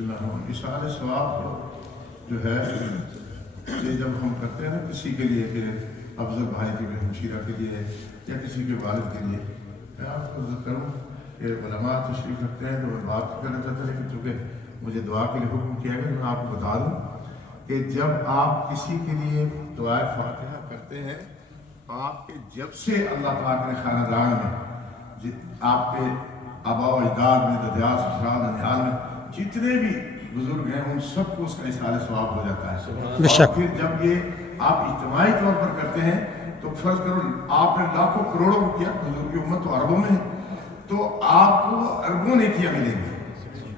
اشارہ ثواب جو ہے یہ جب ہم کرتے ہیں نا کسی کے لیے کہ افضل بھائی کے ہمشیرہ کے لیے یا کسی کے والد کے لیے، میں آپ کو عرض کروں کہ علماء تشریف رکھتے ہیں تو میں بات کرنا چاہتا لیکن چونکہ مجھے دعا کے لیے حکم کیا گیا، میں آپ کو بتا دوں کہ جب آپ کسی کے لیے دعائے فاتحہ کرتے ہیں، آپ کے جب سے اللہ پاک نے خاندان میں آپ کے آبا و اجداد میں ددیال سسرال ننیال میں جتنے بھی بزرگ ہیں ان سب کو اس کا اصحال ثواب ہو جاتا ہے۔ اور پھر جب یہ آپ اجتماعی طور پر کرتے ہیں تو فرض کرو آپ نے لاکھوں کروڑوں کو کیا، حضور کی امت تو اربوں میں ہے، تو آپ کو اربوں نے کیا ملیں گے۔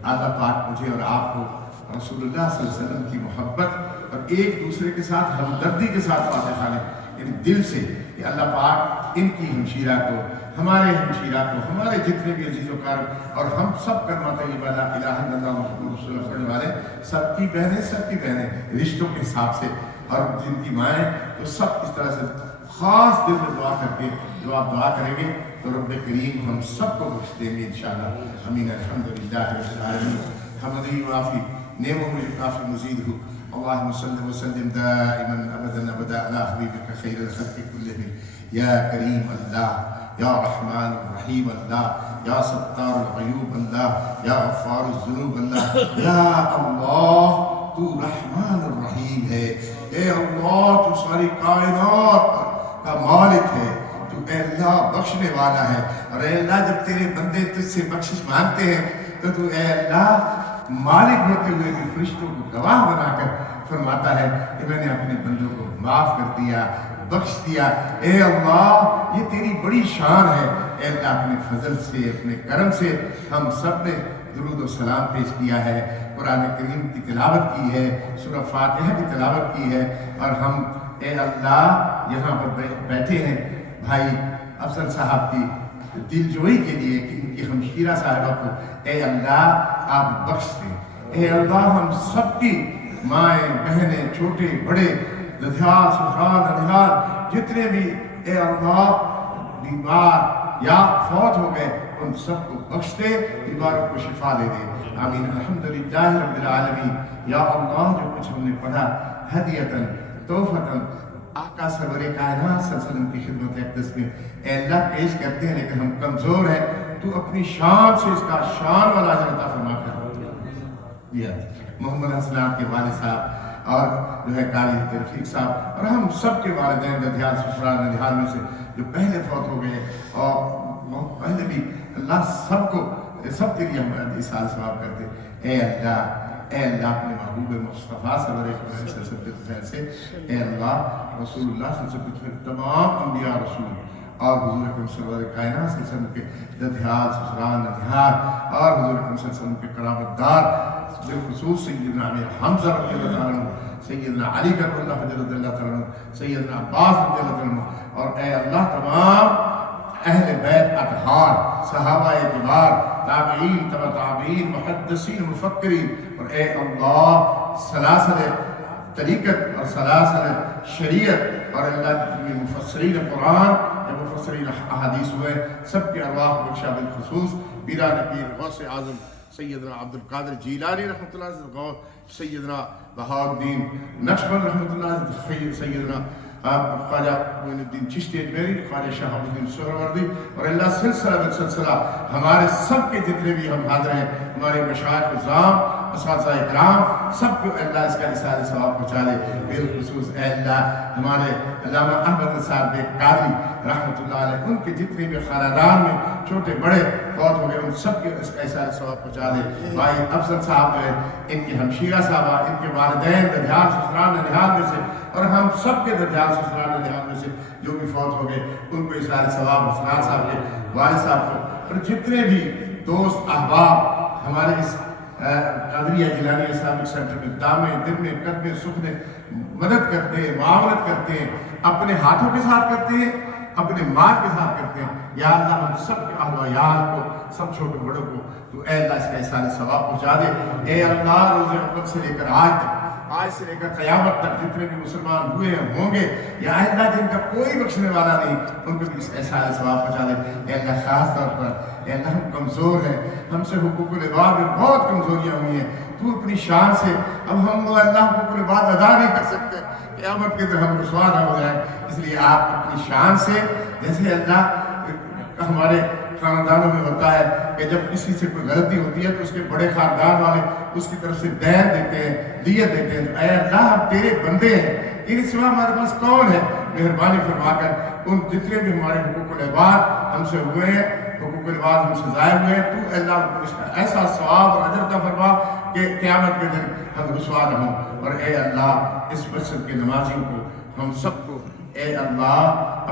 اللہ پاک مجھے اور آپ کو رسول اللہ صلی اللہ علیہ وسلم کی محبت اور ایک دوسرے کے ساتھ ہمدردی کے ساتھ فاتحہ خانے یعنی دل سے کہ اللہ پاک ان کی ہمشیرہ کو، ہمارے ہمشیرہ کو، ہمارے جتنے بھی عزیز و کرام اور ہم سب کلمہ طیبہ لا الہ الا اللہ محمد رسول اللہ پڑھنے والے سب کی بہنیں رشتوں کے حساب سے اور جن کی مائیں تو سب اس طرح سے خاص دل میں دعا کر کے جو آپ دعا کریں گے تو رب کریم ہم سب کو بخش دیں گے انشاءاللہ۔ امین الحمدللہ رب العالمین حمدی معافی نعموں میں کافی مزید ہو۔ اللہم صلی وسلم دائما ابدا ابدا علی حبیبک خیر الخلق کلہم یا کریم اللہ، یا رحمان الرحیم اللہ، یا ستار العیوب اللہ، یا غفار الذنوب اللہ، یا اللہ تو رحمان الرحیم ہے، اے اللہ تو ساری کائنات کا مالک ہے، تو اے اللہ بخشنے والا ہے، اور اے اللہ جب تیرے بندے تجھ سے بخشش مانگتے ہیں تو اے اللہ مالک ہوتے ہوئے بھی فرشتوں کو گواہ بنا کر فرماتا ہے کہ میں نے اپنے بندوں کو معاف کر دیا، بخش دیا۔ اے اللہ یہ تیری بڑی شان ہے، اے اللہ اپنے فضل سے اپنے کرم سے ہم سب نے درود و سلام پیش کیا ہے، قرآن کریم کی تلاوت کی ہے، سورہ فاتحہ کی تلاوت کی ہے، اور ہم اے اللہ یہاں پر بیٹھے ہیں بھائی افضل صاحب کی دل جوئی کے لیے کہ ان کی ہمشیرہ صاحبہ کو اے اللہ آپ بخش دیں۔ اے اللہ ہم سب کی مائیں بہنیں چھوٹے بڑے ددیال سسرال ننیال جتنے بھی اے اللہ بیمار یا فوت ہو گئے ان سب کو بخش دے، بیماروں کو شفا دے دے۔ آمین الحمدللہ رب العالمین۔ یا اللہ جو کچھ ہم نے پڑھا ہدیتاً تحفتاً آقا سرور کائنات صلی اللہ علیہ وسلم کی خدمت اقدس میں اے اللہ پیش کرتے ہیں، لیکن ہم کمزور ہیں، تو اپنی شان سے اس کا شان والا اجر عطا فرما کر محمد حسنات کے والد صاحب اور جو ہے قاری رفیق صاحب اور ہم سب کے والدین ددیال سسرال ننیال میں سے جو پہلے فوت ہو گئے اور بہت پہلے بھی، اللہ سب کو سب کے لیے ہم اصحال ثواب کرتے۔ اے اللہ اپنے محبوب مصطفیٰ صلی اللہ علیہ وسلم کے فضل سے اے اللہ رسول اللہ صلی اللہ علیہ وسلم کے تمام انبیاء رسول اور حضور اکرم صلی اللہ علیہ کائنات صلی اللہ علیہ وسلم کے ددیال سسرال ننیال اور حضور اکرم صلی اللہ علیہ وسلم کے قرابت دار بالخصوص سیدنا امیر حمزہ رضی اللہ تعالیٰ عنہ، سیدنا علی کرم اللہ رضی اللہ تعالیٰ عنہ، سیدنا عباس رضی اللہ تعالیٰ عنہ، اور اے اللہ تمام اہل بیت اطہار صحابہ اعتبار تابعین تبع تابعین محدثین مفکرین، اور اے اللہ سلاسل طریقت اور سلاسل شریعت اور اللہ جتنے مفسرین قرآن یا مفسرین احادیث ہوئے سب کے ارواح بخشا، بالخصوص پیران پیر غوث اعظم سیدنا عبد القادر جیلانی رحمۃ اللہ علیہ غوث، سیدنا بہاء الدین نقشبند رحمۃ اللہ علیہ، سیدنا خواجہ معین الدین چشتی اجمیری، خواجہ شہاب الدین سہروردی، اور اللہ سلسلہ بالسلسلہ ہمارے سب کے جتنے بھی ہم حاضر ہیں، ہمارے مشائخ عظام اساتذہ اکرام سب کو اللہ اس کا اصحال ثواب پہنچا دے۔ بالخصوص اے اللہ ہمارے علامہ احمد صاحب قادری رحمۃ اللہ علیہ ان کے جتنے بھی خاندان میں چھوٹے بڑے فوت ہو گئے ان سب کے اس کا اصحال ثواب پہنچا دے۔ بھائی افضل صاحب جو ہے ان کی ہمشیرہ صاحبہ، ان کے والدین ددیال سسرال ننیال میں سے اور ہم سب کے ددیال سسرال ننیال میں سے جو بھی فوت ہو گئے ان کو اصحال ثواب، حسنات صاحب کے والد صاحب کو، اور جتنے بھی دوست احباب ہمارے اس قادریہ جیلانی اسلامک سینٹر میں دامے دن میں قدمے سکھنے مدد کرتے ہیں، معاونت کرتے ہیں، اپنے ہاتھوں کے ساتھ کرتے ہیں، اپنے مال کے ساتھ کرتے ہیں۔ یا اللہ ہم سب کے اہل و عیال کو، سب چھوٹے بڑوں کو تو اے اللہ اس کا احسان ثواب پہنچا دے۔ اے اللہ روز اول سے لے کر آج تک آج سے لے کر قیامت تک جتنے بھی مسلمان ہوئے ہیں ہوں گے، یا اللہ جن کا کوئی بخشنے والا نہیں، ان کو بھی اس احسان ثواب پہنچا دے۔ اے اللہ خاص طور پر اے اللہ ہم کمزور ہیں، ہم سے حقوق العباد میں بہت کمزوریاں ہوئی ہیں، تو اپنی شان سے اب ہم وہ اللہ حقوق العباد ادا نہیں کر سکتے، قیامت کے دن ہم رسوا نہ ہو جائیں، اس لیے آپ اپنی شان سے، جیسے اللہ ہمارے خاندانوں میں ہوتا ہے کہ جب کسی سے کوئی غلطی ہوتی ہے تو اس کے بڑے خاندان والے اس کی طرف سے دین دیتے ہیں، دیت دیتے ہیں، تو اے اللہ ہم تیرے بندے ہیں، تیرے سوا ہمارے پاس کون ہے؟ مہربانی فرما کر ان جتنے بھی ہمارے حقوق العباد ہم سے ہوئے ہیں، حقوق العباد ہم سے ضائع ہوئے ہیں، تو اللہ اس کا ایسا ثواب اور اجر عطا فرما کہ قیامت کے دن ہم رسوا نہ ہوں۔ اور اے اللہ اس مسجد کے نمازیوں کو، ہم سب کو اے اللہ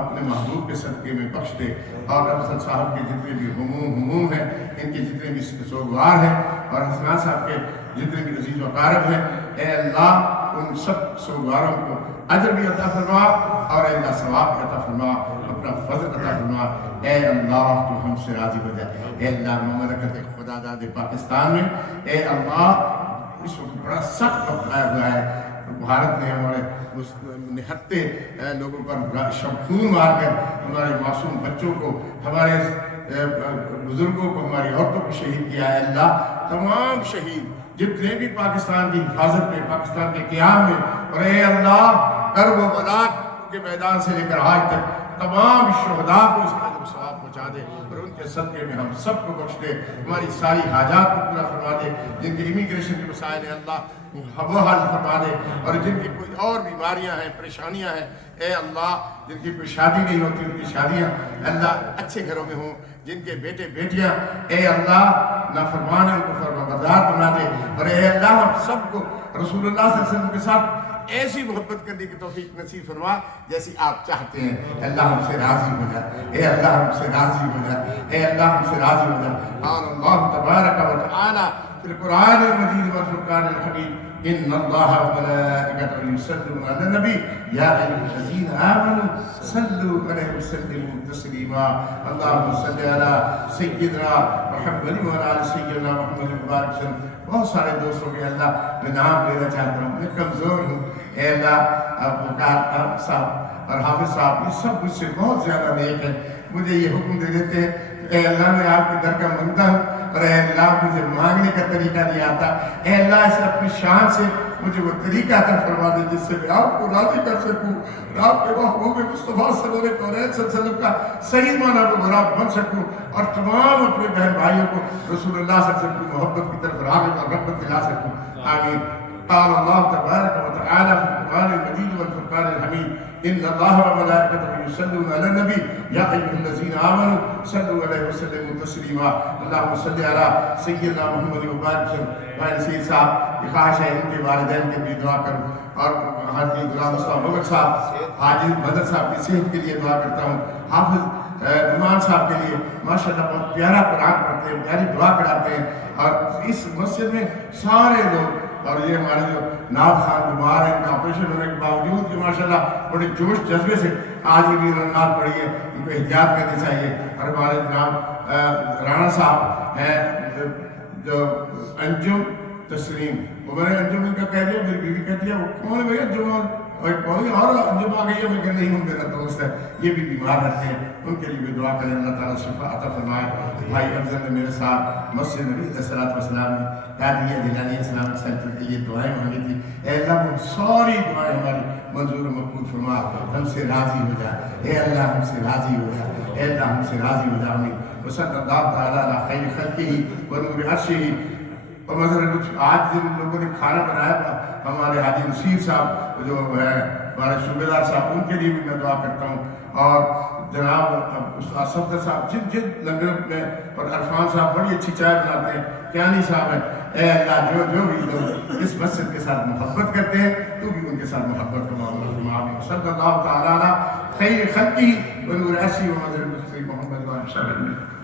اپنے محبوب کے صدقے میں بخش دے، اور افضل صاحب کے جتنے بھی ہموم ہیں، ان کے جتنے بھی سوگوار ہیں، اور حسنان صاحب کے جتنے بھی عزیز و اقارب ہیں، اے اللہ ان سب سوگواروں کو اجر بھی عطا فرما، اور اے اللہ ثواب بھی عطا فرما، اپنا فضل عطا فرما۔ اے اللہ تو ہم سے راضی ہو جائے۔ اے اللہ مملکت خدا داد پاکستان میں اے اللہ اس وقت بڑا سخت وقت آیا ہوا ہے، بھارت نے ہمارے نہتے لوگوں پر خون مار کر ہمارے معصوم بچوں کو، ہمارے بزرگوں کو، ہماری عورتوں کو شہید کیا ہے۔ اللہ تمام شہید جتنے بھی پاکستان کی حفاظت میں، پاکستان کے قیام میں، اور اے اللہ کرب و بلا کے میدان سے لے کر آج تک تمام شہداء کو اس کا ثواب پہنچا دے، اور ان کے صدقے میں ہم سب کو بخش دے، ہماری ساری حاجات کو پورا فرما دے، جن کے امیگریشن کے مسائل ہیں اللہ وہ حل فرما دے، اور جن کی کوئی اور بیماریاں ہیں، پریشانیاں ہیں، اے اللہ جن کی کوئی شادی نہیں ہوتی ان کی شادیاں اللہ اچھے گھروں میں ہوں، جن کے بیٹے بیٹیاں اے اللہ نافرمان ہیں ان کو فرمانبردار بنا دے، اور اے اللہ ہم سب کو رسول اللہ صلی اللہ علیہ وسلم کے ساتھ ایسی محبت کرنے کی توفیق نصیب فرما جیسی آپ چاہتے ہیں۔ اللہ ہم سے راضی ہو جائے، اے اللہ ہم سے راضی ہو جائے، اے اللہ ہم سے راضی ہو جائے۔ قال اللہ تبارک و تعالی فی القرآن المجید والفرقان الحمید ان اللہ وملائکتہ یصلون علی النبی یا ایھا الذین آمنوا صلوا علیہ وسلموا تسلیما اللہم صل علی سیدنا محمد وعلی آل سیدنا محمد مبارک وسلم۔ بہت سارے دوستوں کے اللہ میں نام لینا چاہتا ہوں، میں کمزور ہوں، اے اللہ وقار صاحب اور حافظ صاحب یہ سب مجھ سے بہت زیادہ نیک ہیں، مجھے یہ حکم دے دیتے ہیں اے اللہ میں آپ کے در کا منگتا ہوں، اور اے اللہ مجھے مانگنے کا طریقہ نہیں آتا، اے اللہ اسے اپنی شان سے مجھے وہ طریقہ عطا فرما دے جس سے میں آپ کو راضی کر سکوں، اور آپ کے محبوب مصطفیٰ صلی اللہ علیہ وسلم کا صحیح معنی میں غلام بن سکوں، اور تمام اپنے بہن بھائیوں کو رسول اللہ صلی اللہ علیہ وسلم کی محبت کی طرف راغب اور رغبت دلا سکوں۔ آمین۔ قال اللہ تبارک و تعالی فی القرآن المجید والفرقان الحمید ان اللہ وملائکتہ یصلون علی النبی یا ایھا الذین آمنوا صلوا علیہ وسلموا تسلیما اللہم صل علی سیدنا محمد وبارک وسلم۔ بھائی نصیر صاحب یہ خواہش ہے ان کے والدین کے بھی دعا کروں، اور حاجی غلام مصطفیٰ ملک صاحب، حاجی بدر صاحب کی صحت کے لیے دعا کرتا ہوں، حافظ نعمان صاحب کے لیے ماشاءاللہ بہت پیارا قرآن پڑھتے ہیں، پیاری دعا کراتے ہیں، اور اس مسجد میں سارے لوگ، اور یہ ہمارے جو ناب خان بیمار ہیں ان کا آپریشن ہونے کے باوجود کہ ماشاءاللہ بڑے جوش جذبے سے آج بھی انہوں نے نعت پڑھی ہے، ان کو احتیاط کرنی چاہیے۔ اور ہمارے جناب رانا صاحب ہیں جو انجم تسلیم، وہ میں نے انجم ان کا کہہ دیا، میری بیوی کہتی ہے وہ کون ہے بھیا انجم، اور کوئی اور انجم آ گئی ہے، میں کہ نہیں ہوں میرا دوست ہے، یہ بھی بیمار رہتے ہیں، ان کے لیے بھی دعا کریں اللہ تعالیٰ شفا عطا فرمائے۔ بھائی افضل نے میرے ساتھ مسجد نبی علیہ السلام میں قادریہ جیلانی اسلامک سینٹر کے لیے دعائیں مانگی تھی، اے اللہ وہ ساری دعائیں ہماری منظور و مقبول فرما، ہم سے راضی ہو جائے، اے اللہ ہم سے راضی ہو جائے، اے اللہ ہم سے راضی ہو جائے۔ آمین۔ وصلی اللہ تعالیٰ علی خیر خلقہ ونور عرشہ۔ اور مثلا آج جن لوگوں نے کھانا بنایا ہمارے حاجی نصیر صاحب جو ہے ہمارے صوبے دار صاحب، ان کے لیے بھی میں دعا کرتا ہوں، اور جناب استاد صفدر صاحب جن لنگر میں، اور عرفان صاحب بڑی اچھی چائے بناتے ہیں، کیانی صاحب ہیں، اے اللہ جو بھی لوگ اس مسجد کے ساتھ محبت کرتے ہیں تو بھی ان کے ساتھ محبت کا معاملہ فرما۔ صلی اللہ تعالیٰ علی خیر خلقہ ونور عرشہ ومظہر محمد صلی اللہ علیہ وسلم۔